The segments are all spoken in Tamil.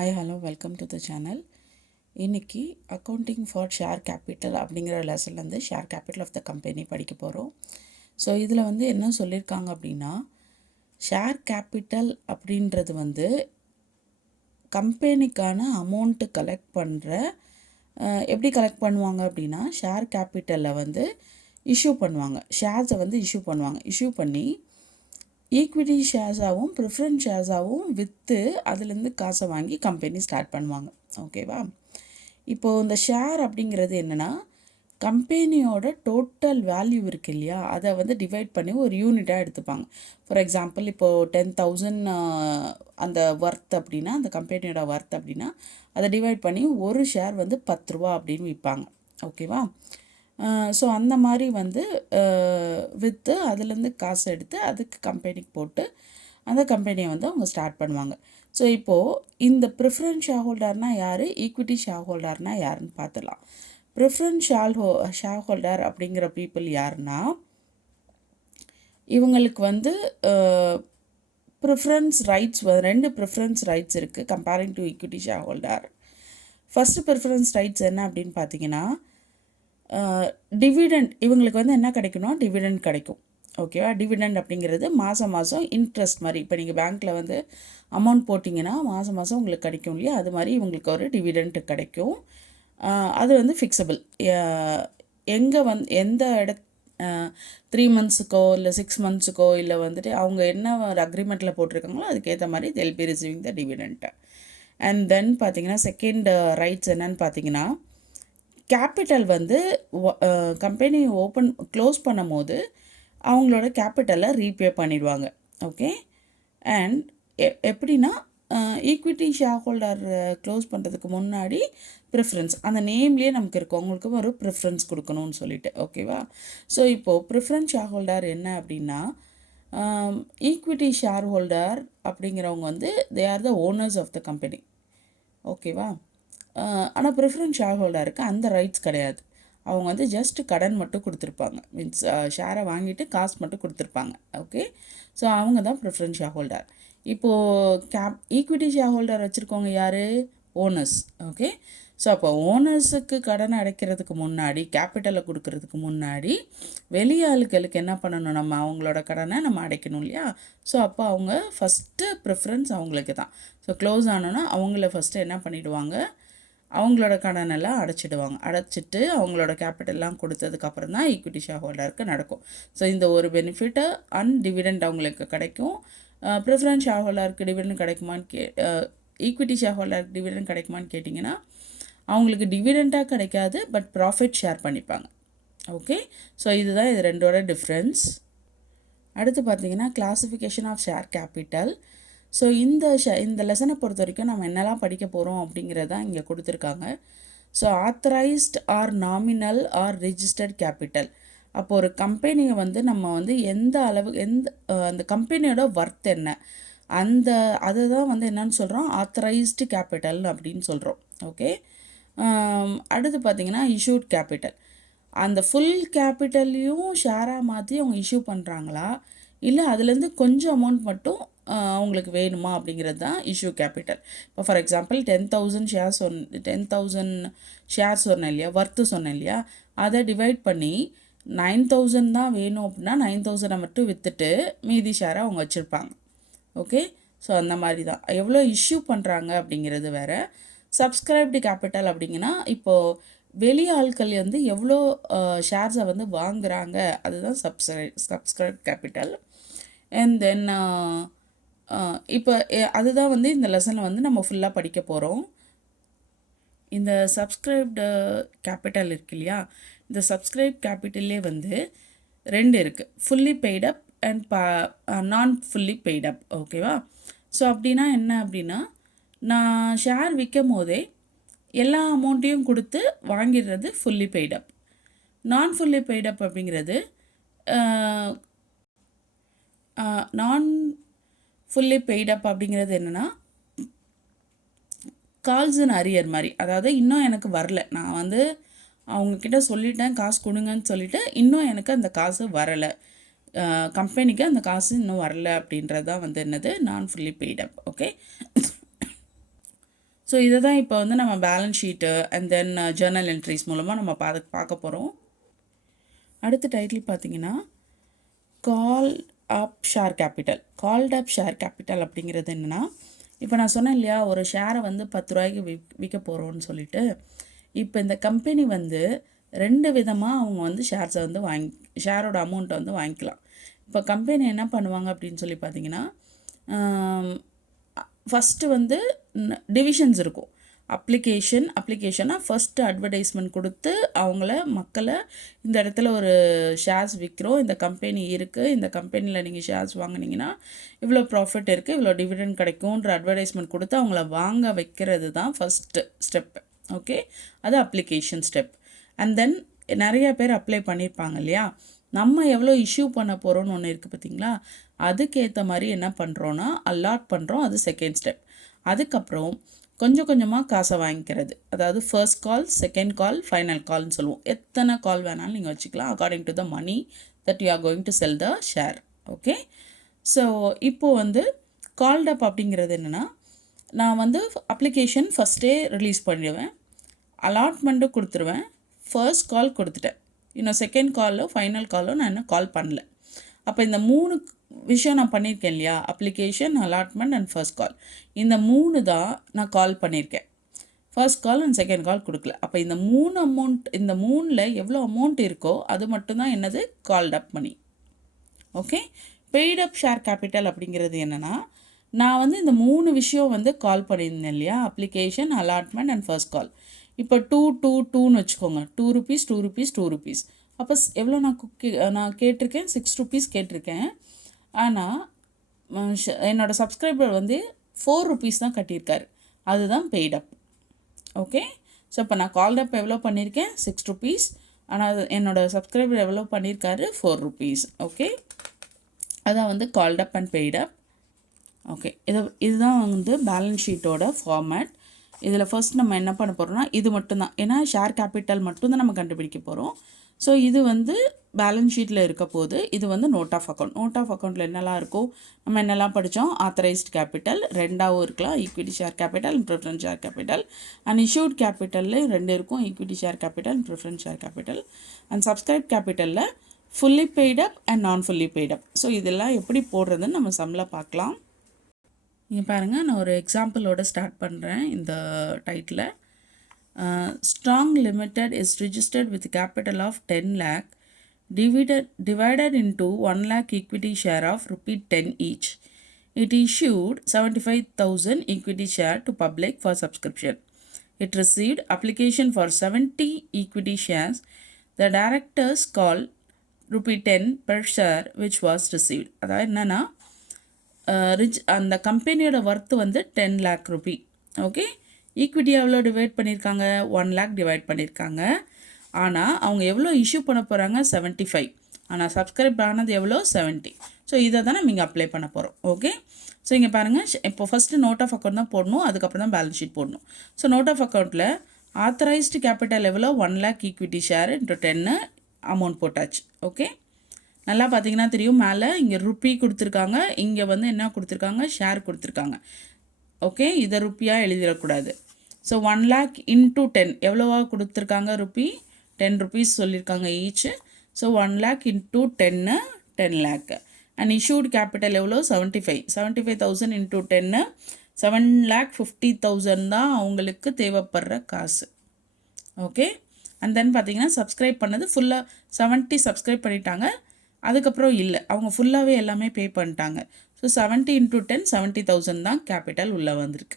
Hi hello welcome to the channel. இன்றைக்கி அக்கௌண்டிங் ஃபார் ஷேர் கேபிட்டல் அப்படிங்கிற லெசன்லேருந்து share capital of the company படிக்க போகிறோம். ஸோ இதில் என்ன சொல்லியிருக்காங்க அப்படின்னா, ஷேர் கேபிட்டல் அப்படின்றது கம்பெனிக்கான அமௌண்ட்டு கலெக்ட் பண்ணுற எப்படி கலெக்ட் பண்ணுவாங்க அப்படின்னா, ஷேர் கேபிட்டலில் இஷ்யூ பண்ணுவாங்க. ஷேர்ஸை இஷ்யூ பண்ணுவாங்க. இஷ்யூ பண்ணி ஈக்விட்டி ஷேர்ஸாகவும் ப்ரிஃபரன்ஸ் ஷேர்ஸாகவும் விற்று அதுலேருந்து காசை வாங்கி கம்பெனி ஸ்டார்ட் பண்ணுவாங்க. ஓகேவா? இப்போது இந்த ஷேர் அப்படிங்கிறது என்னென்னா, கம்பெனியோட டோட்டல் வேல்யூ இருக்குது இல்லையா, அதை டிவைட் பண்ணி ஒரு யூனிட்டாக எடுத்துப்பாங்க. ஃபார் எக்ஸாம்பிள், இப்போது 10,000 அந்த ஒர்த் அப்படின்னா, அந்த கம்பெனியோட ஒர்த் அப்படின்னா, அதை டிவைட் பண்ணி ஒரு ஷேர் 10 ரூபா அப்படின்னு விற்பாங்க. ஓகேவா? ஸோ அந்த மாதிரி விற்று அதுலேருந்து காசு எடுத்து அதுக்கு கம்பெனிக்கு போட்டு அந்த கம்பெனியை அவங்க ஸ்டார்ட் பண்ணுவாங்க. ஸோ இப்போது இந்த ப்ரிஃபரன்ஸ் ஷேர் ஹோல்டர்னால் யார், ஈக்விட்டி ஷேர் ஹோல்டர்னால் யாருன்னு பார்த்துடலாம். ப்ரிஃபரன்ஸ் ஷேர் ஹோல்டர் அப்படிங்கிற பீப்புள் யாருன்னா, இவங்களுக்கு ப்ரிஃபரன்ஸ் ரைட்ஸ் 2 ப்ரிஃபரன்ஸ் ரைட்ஸ் இருக்குது comparing to equity share holder. First preference rights என்ன அப்படின்னு பார்த்தீங்கன்னா, டிவிடெண்ட். இவங்களுக்கு என்ன கிடைக்கும்னா டிவிடெண்ட் கிடைக்கும். ஓகேவா? டிவிடெண்ட் அப்படிங்கிறது மாதம் மாதம் இன்ட்ரெஸ்ட் மாதிரி. இப்போ நீங்கள் பேங்க்கில் அமௌண்ட் போட்டிங்கன்னா மாதம் மாதம் உங்களுக்கு கிடைக்கும் இல்லையா, அது மாதிரி இவங்களுக்கு ஒரு டிவிடெண்ட் கிடைக்கும். அது ஃபிக்ஸபிள். எங்கே எந்த 3 மந்த்ஸுக்கோ இல்லை 6 மந்த்ஸுக்கோ இல்லை அவங்க என்ன ஒரு அக்ரிமெண்ட்டில் போட்டிருக்காங்களோ அதுக்கேற்ற மாதிரி they'll be receiving the dividend. And then பார்த்தீங்கன்னா செகண்ட் ரைட்ஸ் என்னன்னு பார்த்தீங்கன்னா, கேபிட்டல் கம்பெனி க்ளோஸ் பண்ணும் போது அவங்களோட கேபிட்டலை ரீபே பண்ணிடுவாங்க. ஓகே. அண்ட் எப்படின்னா, ஈக்விட்டி ஷேர் ஹோல்டர் க்ளோஸ் பண்ணுறதுக்கு முன்னாடி ப்ரிஃபரன்ஸ் அந்த நேம்லேயே நமக்கு இருக்கும், அவங்களுக்கு ஒரு ப்ரிஃபரன்ஸ் கொடுக்கணும்னு சொல்லிட்டு. ஓகேவா? ஸோ இப்போது ப்ரிஃபரன்ஸ் ஷேர் ஹோல்டர் என்ன அப்படின்னா, ஈக்விட்டி ஷேர் ஹோல்டர் அப்படிங்கிறவங்க they are the owners of the company. ஓகேவா? ஆனால் ப்ரிஃபரன்ஸ் ஷேர் ஹோல்டருக்கு அந்த ரைட்ஸ் கிடையாது. அவங்க ஜஸ்ட் கடன் மட்டும் கொடுத்துருப்பாங்க. மீன்ஸ் ஷேரை வாங்கிட்டு காசு மட்டும் கொடுத்துருப்பாங்க. ஓகே. ஸோ அவங்க தான் ப்ரிஃபரன்ஸ் ஷேர் ஹோல்டர். இப்போது ஈக்விட்டி ஷேர் ஹோல்டர் வச்சுருக்கவங்க யார்? ஓனர்ஸ். ஓகே. ஸோ அப்போ ஓனர்ஸுக்கு கடன் அடைக்கிறதுக்கு முன்னாடி, கேபிட்டலை கொடுக்கறதுக்கு முன்னாடி வெளியாளுகளுக்கு என்ன பண்ணணும், நம்ம அவங்களோட கடனை நம்ம அடைக்கணும் இல்லையா? ஸோ அப்போ அவங்க ஃபஸ்ட்டு ப்ரிஃபரன்ஸ் அவங்களுக்கு தான். ஸோ க்ளோஸ் ஆனோன்னா அவங்கள ஃபஸ்ட்டு என்ன பண்ணிவிடுவாங்க, அவங்களோட கடனெல்லாம் அடைச்சிட்டு அவங்களோட கேபிட்டல்லாம் கொடுத்ததுக்கப்புறம் தான் ஈக்விட்டி ஷேர் ஹோல்டருக்கு நடக்கும். ஸோ இந்த ஒரு பெனிஃபிட்டு அண்ட் டிவிடெண்ட் அவங்களுக்கு கிடைக்கும். ப்ரிஃபரன்ஸ் ஷேர் ஹோல்டருக்கு டிவிடெண்ட் கிடைக்குமான்னு ஈக்விட்டி ஷேர் ஹோல்டருக்கு டிவிடெண்ட் கிடைக்குமான்னு கேட்டிங்கன்னா, அவங்களுக்கு டிவிடெண்ட்டாக கிடைக்காது, பட் ப்ராஃபிட் ஷேர் பண்ணிப்பாங்க. ஓகே. ஸோ இதுதான் இது ரெண்டோட டிஃப்ரென்ஸ். அடுத்து பார்த்தீங்கன்னா, classification of share capital. So இந்த லெசனை பொறுத்த வரைக்கும் நம்ம என்னெல்லாம் படிக்க போகிறோம் அப்படிங்கிறத இங்கே கொடுத்துருக்காங்க. So authorised or nominal or registered capital. அப்போ ஒரு கம்பெனியை நம்ம எந்த அளவு அந்த கம்பெனியோட ஒர்த் என்ன, அதை தான் என்னன்னு சொல்கிறோம், ஆத்தரைஸ்டு கேபிட்டல் அப்படின்னு சொல்கிறோம். ஓகே. அடுத்து பார்த்திங்கன்னா இஷ்யூட் கேபிட்டல். அந்த ஃபுல் கேபிட்டல்லையும் ஷேராக மாற்றி அவங்க இஷ்யூ பண்ணுறாங்களா, இல்லை அதுலேருந்து கொஞ்சம் அமௌண்ட் மட்டும் அவங்களுக்கு வேணுமா அப்படிங்கிறது தான் இஷ்யூ கேபிட்டல். இப்போ ஃபார் எக்ஸாம்பிள் 10,000 ஷேர்ஸ் சொன்னேன் இல்லையா, ஒர்த்து சொன்னேன் இல்லையா, அதை டிவைட் பண்ணி 9,000 தான் வேணும் அப்படின்னா 9,000 மட்டும் விற்றுட்டு மீதி ஷேரை அவங்க வச்சுருப்பாங்க. ஓகே. ஸோ அந்த மாதிரி தான் எவ்வளோ இஷ்யூ பண்ணுறாங்க அப்படிங்கிறது வேறு. சப்ஸ்கிரைப்டு கேபிட்டல் அப்படிங்கன்னா, இப்போது வெளி ஆட்கள் எவ்வளோ ஷேர்ஸை வாங்குகிறாங்க, அதுதான் சப்ஸ்கிரைப் கேபிட்டல். அண்ட் தென் இப்போ அதுதான் இந்த லெசனில் நம்ம ஃபுல்லாக படிக்க போகிறோம். இந்த சப்ஸ்கிரைப்டு கேபிட்டல் இருக்கு இல்லையா, இந்த சப்ஸ்கிரைப் கேபிட்டல்லே 2 இருக்குது, ஃபுல்லி பெய்டப் அண்ட் நான் ஃபுல்லி பெய்டப். ஓகேவா? ஸோ அப்படின்னா என்ன அப்படின்னா, நான் ஷேர் விற்கும் போதே எல்லா அமௌண்ட்டையும் கொடுத்து வாங்கிடுறது ஃபுல்லி பெய்டப். நான் ஃபுல்லி பெய்டப் அப்படிங்கிறது நான் ஃபுல்லி பெய்டப் அப்படிங்கிறது என்னென்னா, கால்ஸ் அண்ட் அரியர் மாதிரி. அதாவது இன்னும் எனக்கு வரல, நான் அவங்கக்கிட்ட சொல்லிட்டேன் காசு கொடுங்கன்னு சொல்லிவிட்டு இன்னும் எனக்கு அந்த காசு வரலை, கம்பெனிக்கு அந்த காசு இன்னும் வரல அப்படின்றது தான் என்னது நான் ஃபுல்லி பெய்டப். ஓகே. ஸோ இதை தான் இப்போ வந்து நம்ம balance sheet and then journal entries மூலமாக நம்ம பார்க்க போகிறோம். அடுத்த டைட்டில் பார்த்தீங்கன்னா call up share capital. Called up share capital அப்படிங்கிறது என்னென்னா, இப்போ நான் சொன்னேன் இல்லையா, ஒரு ஷேரை வந்து 10 ரூபாய்க்கு விற்க போகிறோன்னு சொல்லிட்டு, இப்போ இந்த கம்பெனி வந்து 2 விதமாக அவங்க வந்து ஷேர்ஸை வந்து ஷேரோட அமௌண்ட்டை வந்து வாங்கிக்கலாம். இப்போ கம்பெனி என்ன பண்ணுவாங்க அப்படின்னு சொல்லி பார்த்தீங்கன்னா, ஃபஸ்ட்டு வந்து டிவிஷன்ஸ் இருக்கும். அப்ளிகேஷனாக ஃபஸ்ட்டு அட்வர்டைஸ்மெண்ட் கொடுத்து மக்களை இந்த இடத்துல ஒரு ஷேர்ஸ் விற்கிறோம், இந்த கம்பெனி இருக்குது, இந்த கம்பெனியில் நீங்கள் ஷேர்ஸ் வாங்கினீங்கன்னா இவ்வளோ ப்ராஃபிட் இருக்குது, இவ்வளோ டிவிடெண்ட் கிடைக்கும்ன்ற அட்வர்டைஸ்மெண்ட் கொடுத்து அவங்கள வாங்க வைக்கிறது தான் ஃபஸ்ட்டு ஸ்டெப். ஓகே, அது அப்ளிகேஷன் ஸ்டெப். அண்ட் தென் நிறைய பேர் அப்ளை பண்ணியிருப்பாங்க இல்லையா, நம்ம எவ்வளோ இஷ்யூ பண்ண போகிறோன்னு ஒன்று இருக்குது பார்த்தீங்களா, அதுக்கேற்ற மாதிரி என்ன பண்ணுறோன்னா அலாட் பண்ணுறோம், அது செகண்ட் ஸ்டெப். அதுக்கப்புறம் கொஞ்சம் கொஞ்சமாக காசை வாங்கிக்கிறது, அதாவது first call, second call, final கால்னு சொல்லுவோம். எத்தனை கால் வேணாலும் நீங்கள் வச்சுக்கலாம் according to the money that you are going to sell the share. Okay, so இப்போது வந்து கால்ட் அப் அப்படிங்கிறது என்னென்னா, நான் வந்து அப்ளிகேஷன் ஃபஸ்ட்டே ரிலீஸ் பண்ணிடுவேன், அலாட்மெண்ட்டு கொடுத்துருவேன், ஃபர்ஸ்ட் கால் கொடுத்துட்டேன், இன்னும் செகண்ட் காலோ ஃபைனல் காலோ நான் இன்னும் கால் பண்ணல. அப்போ இந்த 3 விஷயம் நான் பண்ணியிருக்கேன் இல்லையா, அப்ளிகேஷன், அலாட்மெண்ட் அண்ட் ஃபர்ஸ்ட் கால், இந்த 3 தான் நான் கால் பண்ணியிருக்கேன். First call and second call கொடுக்கல. அப்போ இந்த 3 அமௌண்ட், இந்த 3ல் எவ்வளோ அமௌண்ட் இருக்கோ அது மட்டும்தான் என்னது called up money. Okay, paid up share capital அப்படிங்கிறது என்னென்னா, நான் வந்து இந்த 3 விஷயம் வந்து கால் பண்ணியிருந்தேன் இல்லையா, அப்ளிகேஷன், அலாட்மெண்ட் அண்ட் ஃபர்ஸ்ட் கால். இப்போ 2 வச்சுக்கோங்க, 2 rupees 2 rupees 2 rupees. அப்போ எவ்வளோ நான் கேட்டிருக்கேன், 6 rupees கேட்டிருக்கேன். ஆனால் என்னோடய சப்ஸ்கிரைபர் வந்து 4 rupees தான் கட்டியிருக்காரு, அதுதான் பெய்ட் அப். ஓகே, ஸோ இப்போ நான் கால்ட் அப் எவ்வளோ பண்ணியிருக்கேன், 6 rupees, ஆனால் என்னோடய சப்ஸ்கிரைபர் எவ்வளோ பண்ணியிருக்காரு, 4 rupees. ஓகே, அதான் வந்து called up and paid up. Okay, இதுதான் வந்து பேலன்ஸ் ஷீட்டோட ஃபார்மேட். இதில் ஃபர்ஸ்ட் நம்ம என்ன பண்ண போகிறோம்னா, இது மட்டும்தான், ஏன்னா ஷேர் கேபிட்டல் மட்டும்தான் நம்ம கண்டுபிடிக்க போகிறோம். ஸோ இது வந்து பேலன்ஸ் ஷீட்டில் இருக்க போது, இது வந்து note of account. Note of அக்கௌண்ட்டில் என்னெல்லாம் இருக்கும், நம்ம என்னெல்லாம் படித்தோம், ஆத்தரைஸ்ட் கேபிட்டல் 2ஆகவும் இருக்கலாம், equity share capital and preference share capital. And issued கேபிட்டலில் 2 இருக்கும், equity share capital and preference share capital. And subscribe கேபிட்டலில் ஃபுல்லி பெய்ட் அப் அண்ட் நான் ஃபுல்லி பெய்ட் அப். ஸோ இதெல்லாம் எப்படி போடுறதுன்னு நம்ம சம்மில் பார்க்கலாம். இங்கே பாருங்கள், நான் ஒரு எக்ஸாம்பிளோட ஸ்டார்ட் பண்ணுறேன். இந்த title Strong Limited is registered with capital of 10 lakh divided into 1 lakh equity share of ₹10 each. It issued 75,000 equity share to public for subscription. It received application for 70 equity shares. The directors called ₹10 per share which was received. அதாவது என்னென்னா, அந்த கம்பெனியோட ஒர்த்து வந்து 10 lakh rupee. ஓகே, ஈக்விட்டி எவ்வளோ டிவைட் பண்ணியிருக்காங்க, 1 lakh டிவைட் பண்ணியிருக்காங்க. ஆனால் அவங்க எவ்வளோ இஷ்யூ பண்ண போகிறாங்க, 75. ஆனால் சப்ஸ்கிரைப் ஆனது எவ்வளோ, 70. ஸோ இதை தான் நம்ம இங்கே அப்ளை பண்ண போகிறோம். ஓகே, ஸோ இங்கே பாருங்கள், இப்போ ஃபஸ்ட்டு நோட் ஆஃப் அக்கௌண்ட் தான் போடணும், அதுக்கப்புறம் தான் பேலன்ஸ் ஷீட் போடணும். ஸோ நோட் ஆஃப் அக்கௌண்ட்டில் ஆத்தரைஸ்டு கேபிட்டல் எவ்வளோ, 1 lakh equity share into 10 amount போட்டாச்சு. ஓகே, நல்லா பார்த்தீங்கன்னா தெரியும், மேலே இங்கே ருப்பி கொடுத்துருக்காங்க, இங்கே வந்து என்ன கொடுத்துருக்காங்க, ஷேர் கொடுத்துருக்காங்க. ஓகே, இதை ருப்பியாக எழுதிடக்கூடாது. ஸோ 1 lakh இன்ட்டு 10 எவ்வளோவா கொடுத்துருக்காங்க, ருப்பி 10 rupees சொல்லியிருக்காங்க each. So 1 lakh into 10 lakh. And issued capital எவ்வளோ, 75,000 இன்ட்டு 10 7,50,000 தான் அவங்களுக்கு தேவைப்படுற காசு. ஓகே, அண்ட் தென் பார்த்தீங்கன்னா சப்ஸ்கிரைப் பண்ணது ஃபுல்லாக 70 சப்ஸ்கிரைப் பண்ணிட்டாங்க, அதுக்கப்புறம் இல்லை, அவங்க ஃபுல்லாகவே எல்லாமே பே பண்ணிட்டாங்க. ஸோ 70 இன்ட்டு 10 70,000 தான் கேபிட்டல் உள்ளே வந்திருக்கு.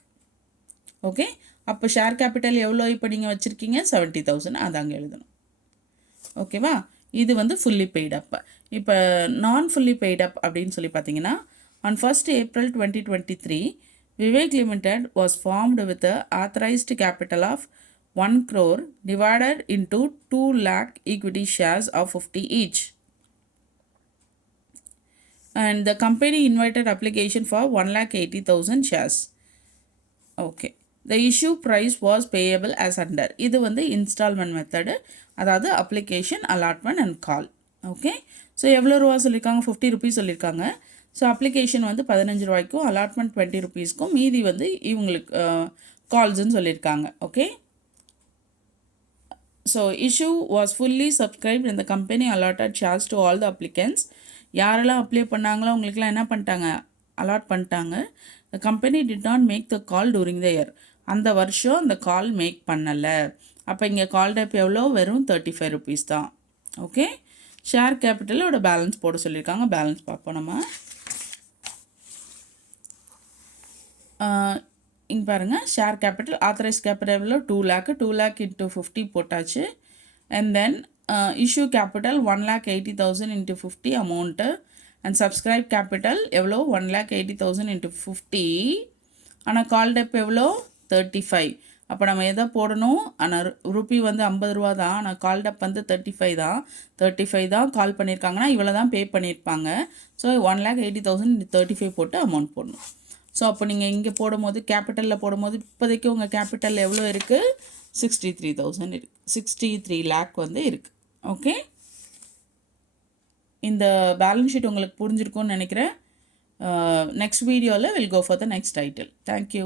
ஓகே, அப்போ ஷேர் கேபிட்டல் எவ்வளோ இப்போ நீங்கள் வச்சுருக்கீங்க, 70,000, அதாங்க எழுதணும். ஓகேவா, இது வந்து ஃபுல்லி பெய்ட் அப். இப்போ நான் ஃபுல்லி பெய்ட் அப் அப்படின்னு சொல்லி பார்த்தீங்கன்னா, on 1st April 2023 Vivek limited was formed with authorised capital of 1 crore divided into 2 lakh equity shares of 50 each. And the company invited application for 1,80,000 shares. Okay, the issue price was payable as under. இது வந்து இன்ஸ்டால்மெண்ட் மெத்தடு, அதாவது application, allotment and call. Okay, so எவ்வளோ ரூபா சொல்லியிருக்காங்க, 50 rupees சொல்லியிருக்காங்க. ஸோ அப்ளிகேஷன் வந்து 15 ரூபாய்க்கும், அலாட்மெண்ட் 20 rupeesக்கும், மீதி வந்து இவங்களுக்கு கால்ஸ்ன்னு சொல்லியிருக்காங்க. Okay, so issue was fully subscribed இந்த company allotted shares to all the applicants. யாரெல்லாம் அப்ளை பண்ணாங்களோ அவங்களுக்குலாம் என்ன பண்ணிட்டாங்க, அலாட் பண்ணிட்டாங்க. The company did not make the call during the year. அந்த வருஷம் அந்த கால் மேக் பண்ணலை. அப்போ இங்கே கால் டைப் எவ்வளோ, வெறும் 35 rupees தான். ஓகே, ஷேர் கேபிட்டலோட பேலன்ஸ் போட சொல்லியிருக்காங்க. பேலன்ஸ் பார்ப்போம் நம்ம. இங்கே பாருங்கள், ஷேர் கேபிட்டல் ஆத்தரைஸ் கேபிட்டல் எவ்வளோ 2 lakh, 2 lakh into 50 போட்டாச்சு. And then issue capital 1,80,000 into 50 amount. And subscribe capital எவ்வளோ 1,80,000 into 50. ஆனால் கால் டெப் எவ்வளோ 35. அப்போ நம்ம எதை போடணும், ஆனால் ருப்பி வந்து 50 ரூபா தான், ஆனால் கால் டெப் வந்து 35 தான். 35 தான் கால் பண்ணியிருக்காங்கன்னா இவ்வளோ தான் பே பண்ணியிருப்பாங்க. ஸோ 1,80,000 into 35 போட்டு அமௌண்ட் போடணும். ஸோ அப்போ நீங்கள் இங்கே போடும்போது கேபிட்டலில் போடும்போது இப்போதைக்கு உங்கள் கேபிட்டல் எவ்வளோ இருக்குது, 63,000 இருக்குது. 63 lakh வந்து இருக்குது. ஓகே, இந்த பேலன்ஸ் ஷீட் உங்களுக்கு புரிஞ்சிருக்கும்னு நினைக்கிறேன். நெக்ஸ்ட் வீடியோவில் will go for the next title. Thank you.